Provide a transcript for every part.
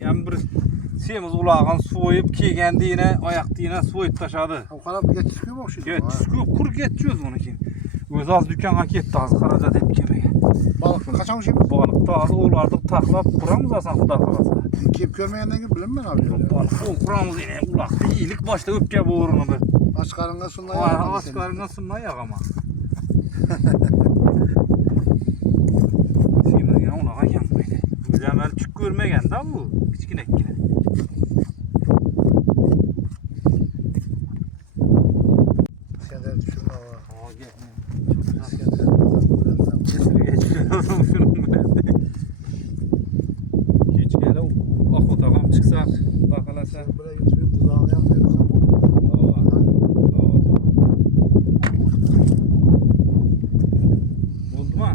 Yani bir semiz ulağın soyup kegendiğine, ayaktiğine soyup taşadı. O kadar geç çıkıyor mu şimdi? Geç çıkıyor, kur geçiyoruz onu ki. Öz az dükkana gitti az karaca deyip kemeye. Balık kaçan şeyimiz? Balık da az oğlardık taklap kuramız asan kuda kalasa. Kep görmeyenden gibi bilinmem abi öyle. Balık o kuramız yine ulakta iyilik başta öpke boğurunu bir. Aç karınga sundan Aç karınga sundan yak ama. Semiz yine ulağa yanmaydı. Güzel çık görmegen de bu. Kiçkinek yine. Şeyler düşürme var. Aa gelmiyor. Şeyler Şunun böyle. Geç gele akut ağam çıksa bakalasa. buraya götürüyorum dudağını yapmıyorsam. Oldu mu?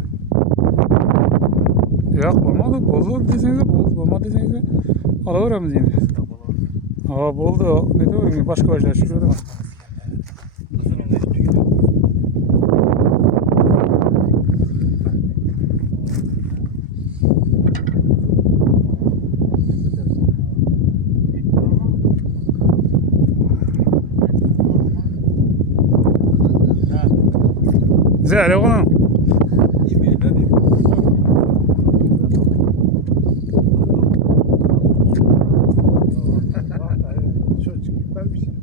Yok olmadı. Oldu desenize oldu. Olmadı desenize alıveririz yine. Aa oldu. Ne diyorum başka başlar çıkıyor ama. Güzel oğlum. Çocuk ben bir şey.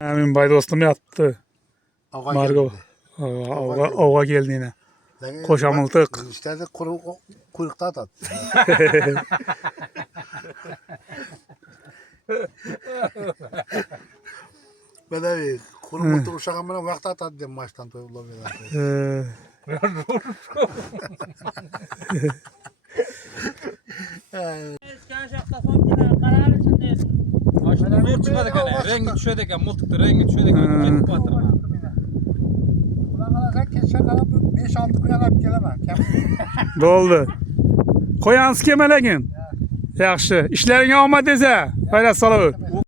Benim bay dostum yattı. Ava Margo. Ova geldi yine. Koşamıldık. İşte de kuyrukta atat. Böyle kurumlukta uşağın bana vakti atat diye maçtan toyulamıyorlar. Başta zor çıkadık hele. Rengi düşüyorduk ya. Multukta rengi düşüyorduk ya. Gidip batırma. Buna kadar geçen kadar 5-6 gün alıp gelemem. Doldu. Koyansı kemelegin. Yaxşı. İşlerin olma dese. Hayra salı.